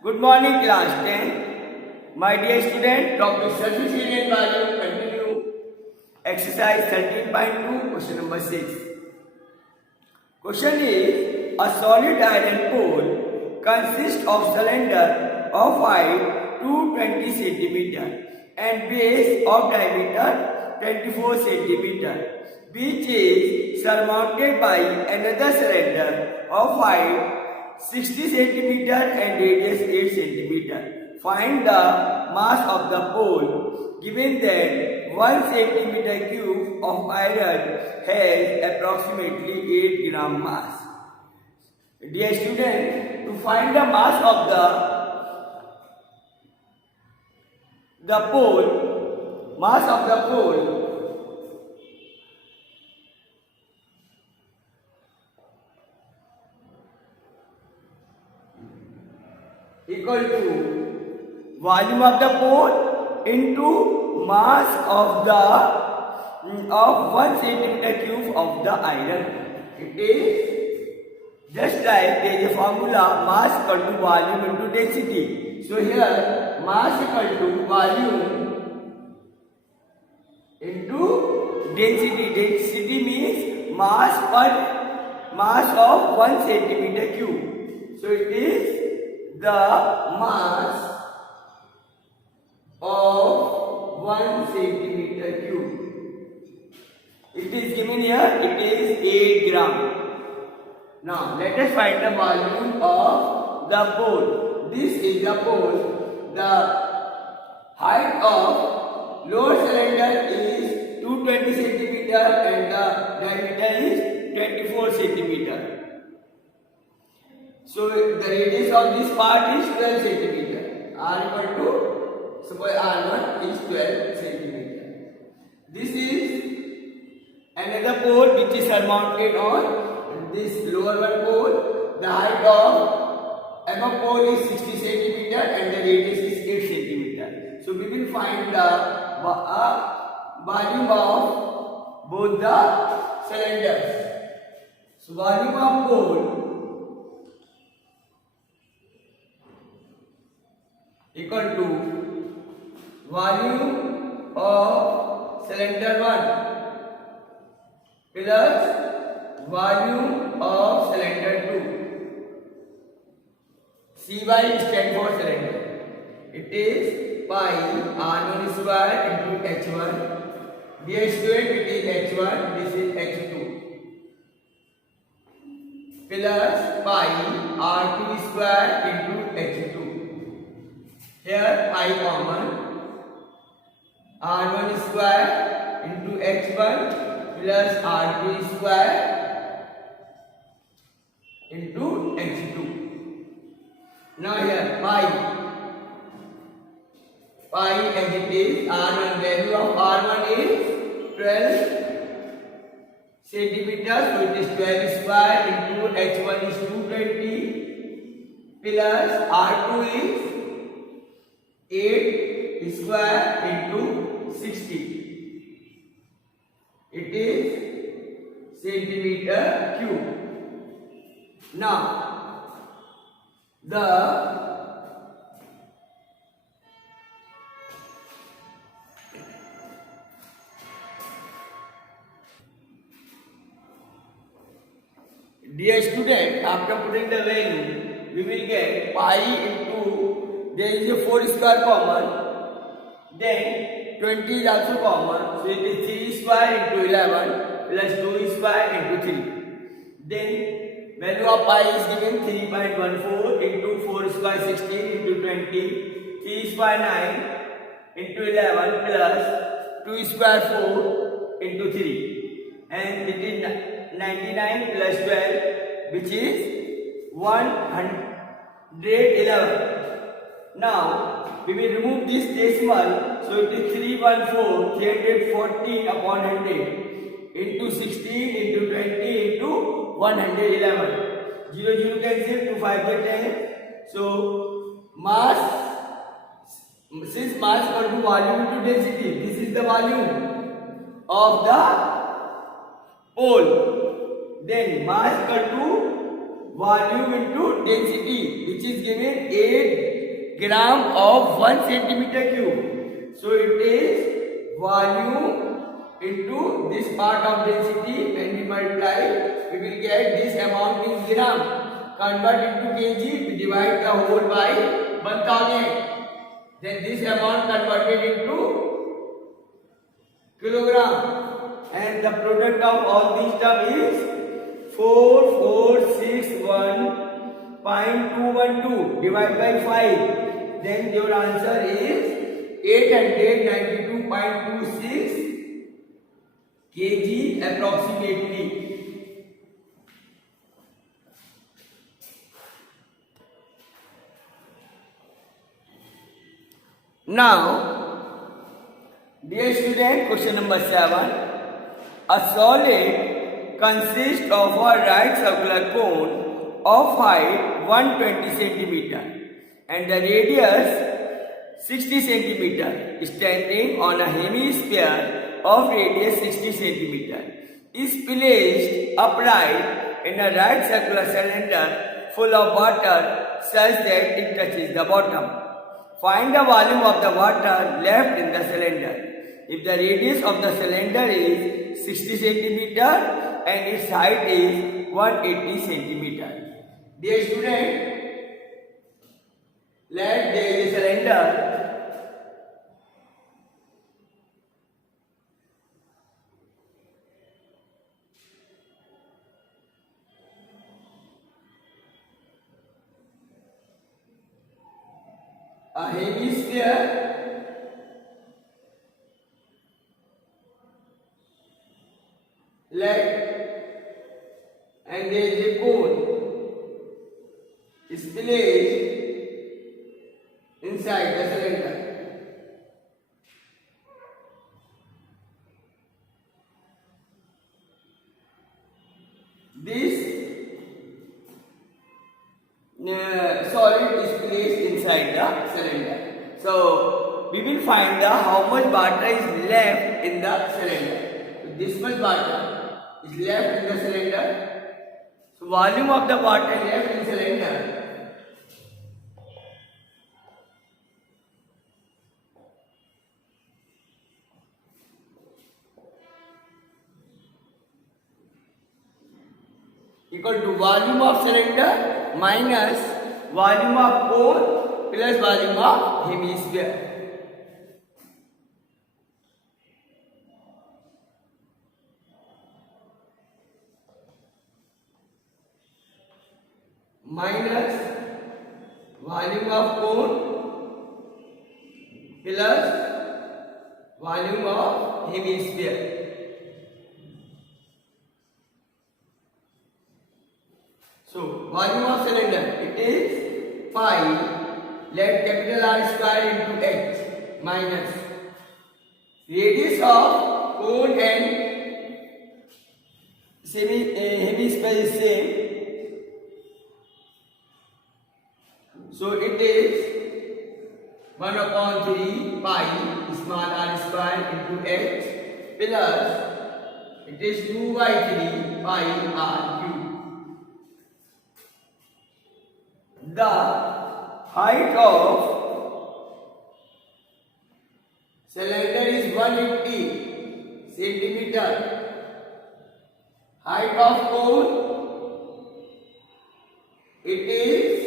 Good morning, class 10. My dear student, topic surface area and volume continue. Exercise 13.2, question number 6. Question is, a solid iron pole consists of cylinder of height 220 cm and base of diameter 24 cm, which is surmounted by another cylinder of height 60 cm and radius 8 cm. Find the mass of the pole. Given that 1 cm cube of iron has approximately 8 gram mass. Dear student, to find the mass of the pole, equal to volume of the pole into mass of 1 centimeter cube of the iron. It is just like there is a formula, mass equal to volume into density. So here mass equal to volume into density. Density means mass of 1 centimeter cube. So it is the mass of 1 centimeter cube. It is given here, it is 8 gram. Now let us find the volume of the pole. This is the pole. The height of lower cylinder is 220 cm and the diameter is 24 cm. So the radius of this part is 12 cm. R equal to, suppose R1 is 12 cm. This is another pole which is surmounted on this lower one pole. The height of above pole is 60 cm and the radius is 8 cm. So we will find the volume of both the cylinders. So volume of pole equal to volume of cylinder 1 plus volume of cylinder 2. Cy stands for cylinder. It is pi r1 square into h1. Dear student, it is h1, this is h2. Plus pi r2 square into h2. Here pi common. r1 square into h1 plus r2 square into h2. Now here pi as it is, r1 value of r1 is 12 centimeters, so it is 12 square into h1 is 220 plus r2 is 8 square into 60. It is centimeter cube. Now, dear student, after putting the value, we will get pi into, there is a 4 square common, then 20 is also common, so it is 3 square into 11 plus 2 square into 3. Then value of pi is given 3.14 into 4 square 16 into 20, 3 square 9 into 11 plus 2 square 4 into 3, and it is 99 plus 12, which is 111. Now we will remove this decimal, so it is 314 upon 100 into 16 into 20 into 111. 0 cancel, 2 5 10. So mass, since mass equal to volume into density, this is the volume of the pole. Then mass equal to volume into density, which is given 8 gram of 1 centimeter cube. So it is volume into this part of density. When we multiply, we will get this amount in gram. Convert into kg, we divide the whole by 1000. Then this amount converted into kilogram. And the product of all these terms is 4461.212 divided by 5. Then your answer is 892.26 kg approximately. Now, dear student, question number 7. A solid consists of a right circular cone of height 120 cm and the radius 60 cm, standing on a hemisphere of radius 60 cm, is placed upright in a right circular cylinder full of water such that it touches the bottom. Find the volume of the water left in the cylinder. If the radius of the cylinder is 60 cm and its height is 180 cm. Dear student, let the cylinder a hemisphere and there is a cone is placed inside the cylinder. This solid is placed inside the cylinder. So we will find the how much water is left in the cylinder. So this much water is left in the cylinder. So volume of the water left in cylinder equal to volume of cylinder minus volume of cone plus volume of hemisphere. Minus volume of cone plus volume of hemisphere. So volume of cylinder, it is pi, let capital R square into h minus radius of cone and hemisphere is same. So it is 1 upon 3 pi small r square into h plus it is 2 by 3 pi r cube. The height of cylinder is 180 centimeter. Height of cone, it is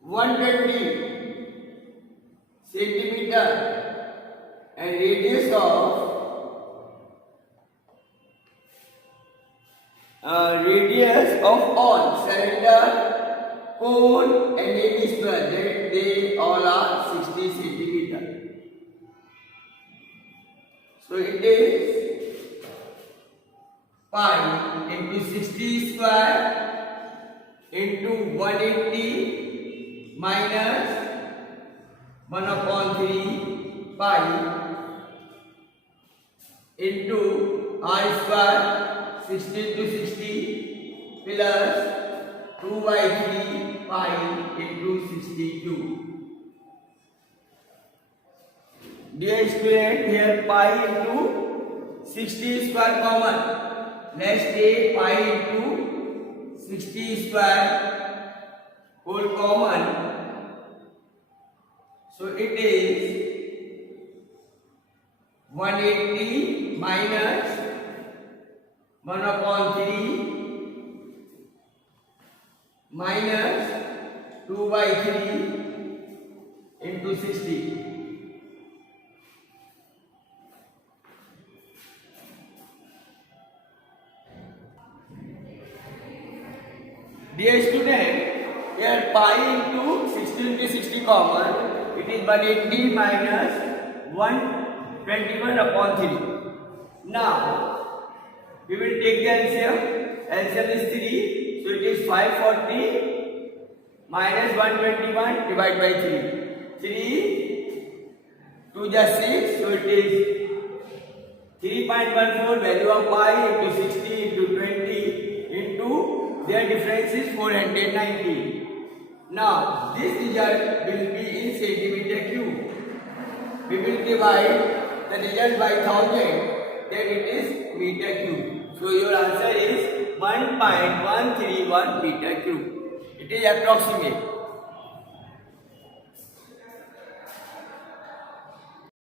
120 centimeter and radius of all cylinder, cone and hemisphere, they all are 60 centimeter. So it is pi into 60 square into 180 minus 1 upon 3 pi into r square 60 to 60 plus 2 by 3 pi into 62. Dear student, here pi into 60 square common. Let's take pi into 60 square whole common. So it is 180 minus 1/3 minus 2/3 into 60. Dear student, here pi into 60 into 60 common, it is 180 minus 121/3. Now, we will take the LCM. LCM is 3, so it is 540 minus 121 divided by 3. 3 2 just 6, so it is 3.14 value of pi into 60 into 20 into their difference is 490. Now, this result will be in centimeter cube. We will divide the result by 1000, then it is meter cube. So, your answer is 1.131 meter cube. It is approximate.